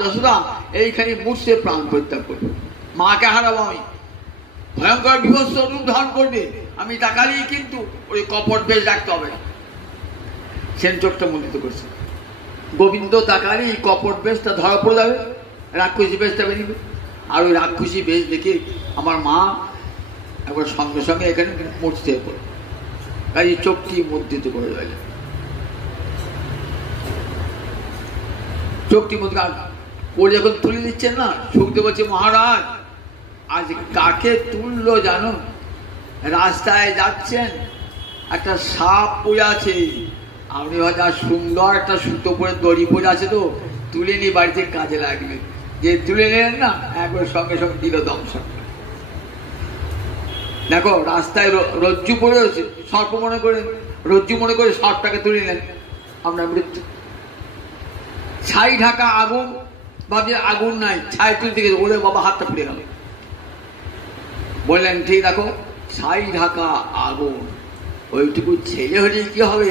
যশোদা এইখানে মূর্ছে প্রাণ পরিত্যাগ করবে, মাকে হারাবো আমি, ভয়ঙ্কর বিভৎস রূপ ধারণ করবে, আমি তাকালেই কিন্তু ওই কপট বেশ রাখতে হবে না। সেন চোখটা মন্ডিত করছে, গোবিন্দ তাকালেই কপট বেশটা ধরা পড়ে যাবে, রাক্ষসী বেশটা বেরিয়ে, আর ওই রাক্ষসী বেশ দেখে আমার মা একবার সঙ্গে সঙ্গে এখানে মূর্ছে পড়ে, কাজে চোখটি মুদ্রিত করে দেবে, চোখটি মুদ্রা ও যখন তুলে দিচ্ছেন না, সুখদেব বলছে মহারাজ আজ কাকে তুললো জানো? রাস্তায় যাচ্ছেন, একটা সাপ পড়ে আছে, আপনি ভাবছেন সুন্দর একটা সুতো পরে দড়ি পড়ে আছে, তো তুলে নিয়ে বাড়িতে কাজে লাগবে, যে তুলে নিলেন না একবার সঙ্গে সঙ্গে দিল দংশন। দেখো রাস্তায় রজ্জু পড়ে আছে, সর্প মনে করে রজ্জু মনে করে সর্পটাকে তুলে নিলেন, আপনার মৃত্যু। ছাই ঢাকা আগুন, ভাবছে আগুন নাই, ছাই তুলতে গেছে, ওরে বাবা হাতটা পুড়ে গেল। বললেন ঠিক দেখো ছাই ঢাকা আগুন, ওইটুকু ছেলে হলে কি হবে,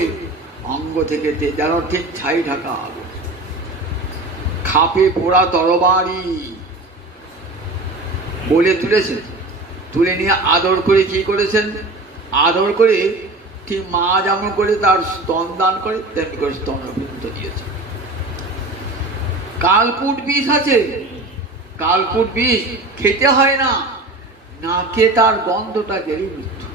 অঙ্গ থেকে যেন ঠিক ছাই ঢাকা আগুন। খাপে পোড়া তরবারি বলে তুলেছেন, তুলে নিয়ে আদর করে কি করেছেন, আদর করে ঠিক মা যেমন করে তার স্তন দান করে তেমনি করে স্তনবৃন্ত দিয়েছে। কালকুট বিষ আছে, কালকুট বিষ খেতে হয় না, নাকে তার গন্ধটা গেলেই মৃত্যু।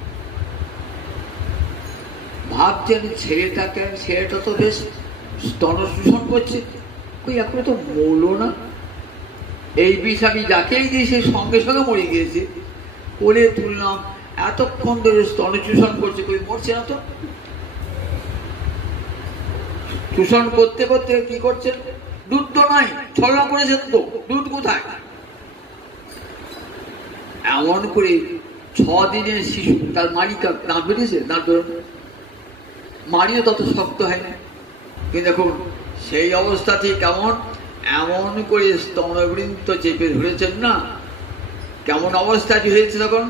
ভাবছেন ছেলেটাকে, ছেলেটা তো বেশ স্তন শোষণ করছে, ওই এখন তো মরলো না, এই বিষ আমি যাকেই দিই সে সঙ্গে সঙ্গে মরে গিয়েছে, কোলে তুললাম, এতক্ষণ ধরে স্তন শোষণ করছে, কই মরছে না তো। শোষণ করতে করতে কি করছেন, দুধ তো নাই, ছলনা করেছেন তো, দুধ কোথায়? এমন করে 6 দিনের শিশু, তার মালিকা দাঁত বেরিয়েছে, দাঁত মারিও তত শক্ত হয় না, কিন্তু দেখুন সেই অবস্থাতেই কেমন এমন করে স্তনবৃন্ত চেপে ধরেছেন না, কেমন অবস্থাটি হয়েছে, তখন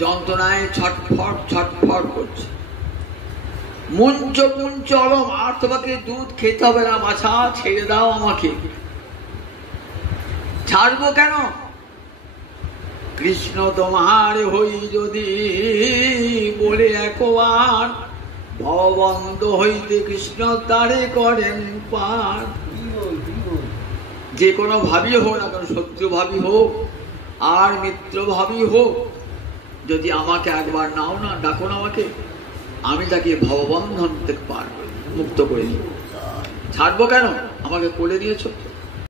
যন্ত্রণায় ছটফট ছটফট করছে। মুঞ্চ মুঞ্চ অলম, আর তোমাকে দুধ খেতে হবে না বাছা, ছেড়ে দাও আমাকে। ছাড়বো কেন? কৃষ্ণ তোমার হই যদি বলে একবার, ভববন্ধ হইতে কৃষ্ণ তারে করেন পার। যে কোনো ভাবি হোক না কেন, শত্রু ভাবি হোক আর মিত্র ভাবি হোক, যদি আমাকে একবার নাও না, ডাকো না আমাকে, আমি তাকে ভববন্ধন থেকে পার করে মুক্ত করে দিই। ছাড়বো কেন? আমাকে কোলে নিয়েছো।